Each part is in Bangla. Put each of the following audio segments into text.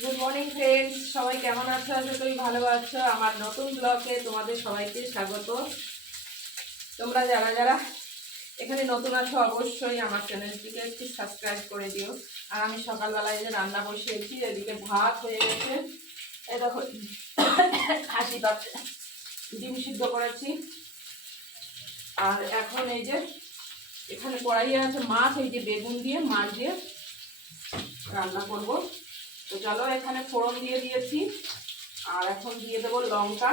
গুড মর্নিং ফ্রেন্ডস সবাই কেমন আছো? আশা করি ভালো আছো। আমার নতুন ব্লগে তোমাদের সবাইকে স্বাগত। তোমরা যারা যারা এখানে নতুন আছো, অবশ্যই আমার চ্যানেলটিকে একটু সাবস্ক্রাইব করে দিও। আর আমি সকালবেলায় যে রান্না বসিয়েছি, এদিকে ভাত হয়ে গেছে। এ দেখো, হাসি পাচ্ছে। ডিম সিদ্ধ করেছি। আর এখন এই যে এখানে কড়াইয়ে আছে মাছ, এই যে বেগুন দিয়ে মাছ দিয়ে রান্না করব। তো চলো এখানে ফোড়ন দিয়ে দিয়েছি। আর এখন দিয়ে দেবো লঙ্কা।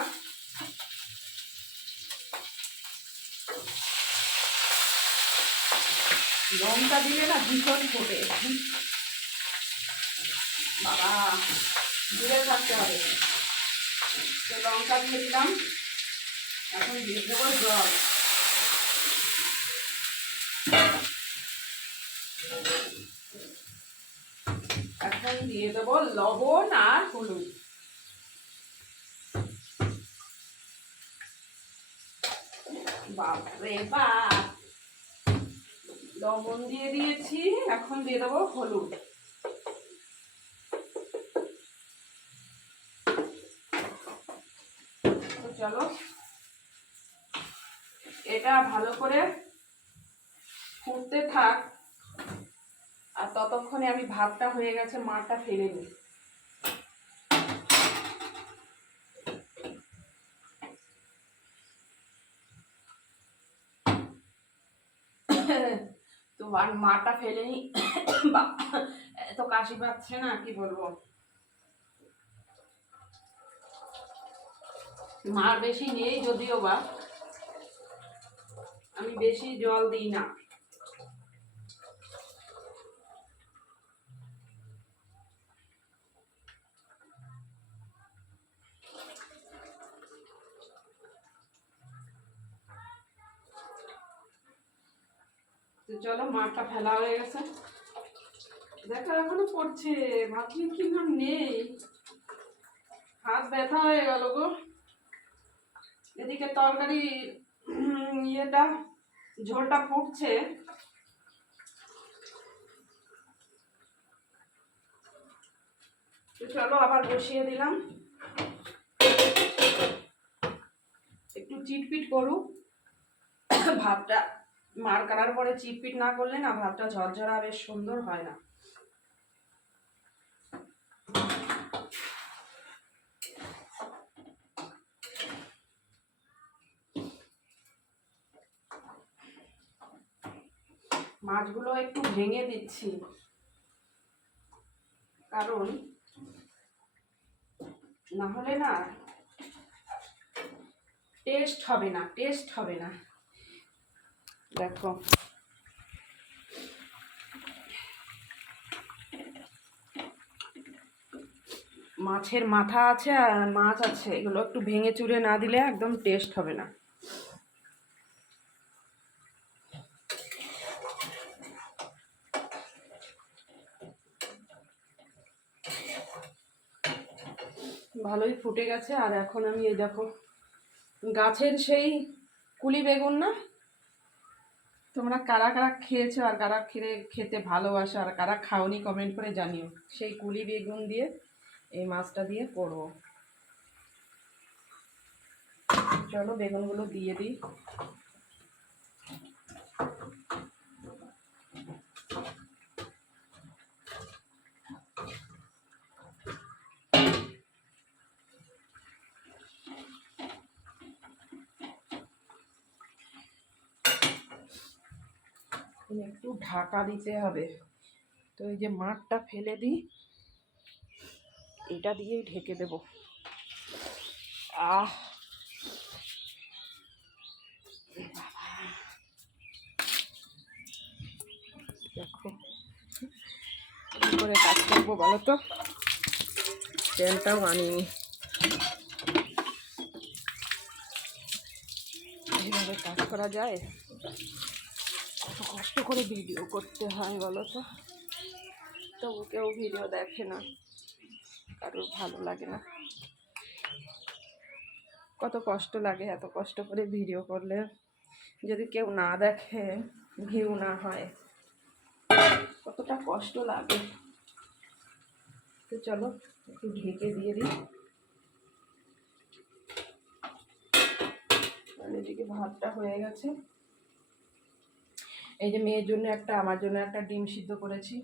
লঙ্কা দিলে না ভীষণ ফোটে। বাবা, দূরে থাকতে হবে। তো লঙ্কা দিয়ে দিলাম। এখন দিয়ে দেবো জল এখন দিয়ে দেবো লবণ আর হলুদ। বাপরে বাপ। লবণ দিয়ে দিয়েছি, এখন দিয়ে দেবো হলুদ। চলো, এটা ভালো করে ফুটতে থাক। আর ততক্ষণে আমি ভাতটা হয়ে গেছে মাটা ফেলে নিই তো আর মাটা ফেলে নি। এত কাশি পাচ্ছে না, কি বলব? মার বেশি নেই যদিও বা। আমি বেশি জল দিই না। তো চলো মাঠটা ফেলা হয়ে গেছে। দেখো, এখনও পড়ছে। ভাবছি কি না নেই। হাত ব্যথা হয়ে গেল গো। এদিকে তরকারি ইয়েটা, ঝোলটা ফুটছে। চলো, আবার বসিয়ে দিলাম। একটু চিটপিট করুক। ভাতটা মার কাটার পরে চিটপিট না করলে না ভাতটা ঝরঝরা, বেশ সুন্দর হয় না। মাছগুলো একটু ভেঙে দিচ্ছি। কারণ না হলে না টেস্ট হবে না, টেস্ট হবে না। দেখো। মাছের মাথা আছে আর মাছ আছে, এগুলো একটু ভেঙে চুরে না দিলে একদম টেস্ট হবে না। ভালোই ফুটে গেছে, আর এখন আমি এই দেখো, গাছের সেই কুলি বেগুন না তোমরা কারা কারা খেয়েছো আর কারা খেয়ে খেতে ভালোবাসো আর কারা খাওনি কমেন্ট করে জানিও। সেই কুলি বেগুন দিয়ে, এই মাছটা দিয়ে করব। চলো বেগুনগুলো দিয়ে দিই। একটু ঢাকা দিতে হবে। তো এই যে মাঠটা ফেলে দিই, এটা দিয়েই ঢেকে দেব। আহ! দেখো, কি করে কাজ করব বলো তো? প্যান্টটাও আনিনি এইভাবে কাজ করা যায়? কষ্ট করে ভিডিও করতে হয় বলো তো? তবু কেউ ভিডিও দেখে না। কারোর ভালো লাগে না। কত কষ্ট লাগে, এত কষ্ট করে ভিডিও করলে। যদি কেউ না দেখে, ভিউ না হয়, কতটা কষ্ট লাগে। তো চলো, একটু ঢেকে দিয়ে দিই। আর এদিকে ভাতটা হয়ে গেছে। এই যে মেয়ের জন্য একটা, আমার জন্য একটা ডিম সিদ্ধ করেছি।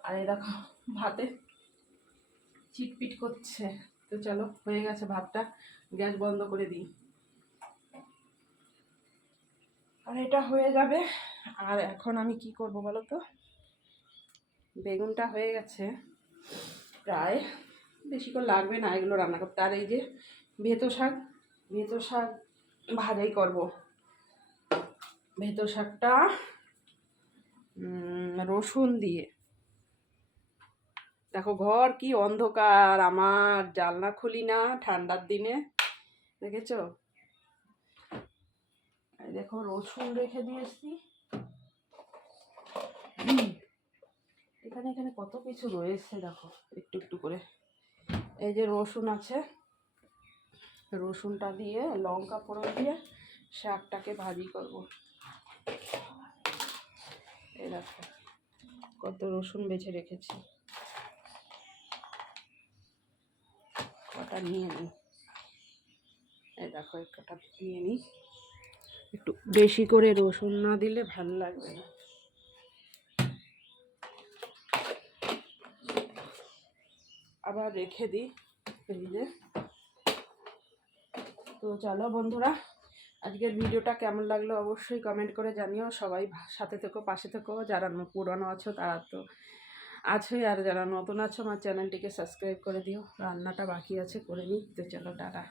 আর এই দেখো, ভাতে চিটপিট করছে। তো চলো, হয়ে গেছে ভাতটা, গ্যাস বন্ধ করে দিই। আর এটা হয়ে যাবে। আর এখন আমি কি করব বলো তো? বেগুনটা হয়ে গেছে। প্রায় বেশি করে লাগবে না, এগুলো রান্না করতে। আর এই যে ভেতো শাক ভেতো শাক ভাজাই করব। ভেতো শাকটা রসুন দিয়ে। দেখো ঘর কি অন্ধকার, আমার জানলা খুলি না ঠান্ডার দিনে, দেখেছ? দেখো রসুন রেখে দিয়েছি। এখানে এখানে কত কিছু রয়েছে, দেখো, একটু একটু করে। এই যে রসুন আছে, রসুনটা দিয়ে, লঙ্কা ফোড়ন দিয়ে শাকটাকে ভাজি করব। এই দেখো কত রসুন বেছে রেখেছি। কটা নিয়ে নিই। এই দেখো, এই নিয়ে নিই। একটু বেশি করে রসুন না দিলে ভালো লাগবে না। আবার রেখে দিই ফ্রিজে। তো চলো বন্ধুরা আজকের ভিডিওটা কেমন লাগল অবশ্যই কমেন্ট করে জানিও। সবাই সাথে থেকো, পাশে থেকো। যারা পুরনো আছো তারা তো আছোই। আর যারা নতুন আছো, আমার চ্যানেলটিকে সাবস্ক্রাইব করে দিও। রান্নাটা বাকি আছে, করে নিই। তো চলো, টাটা।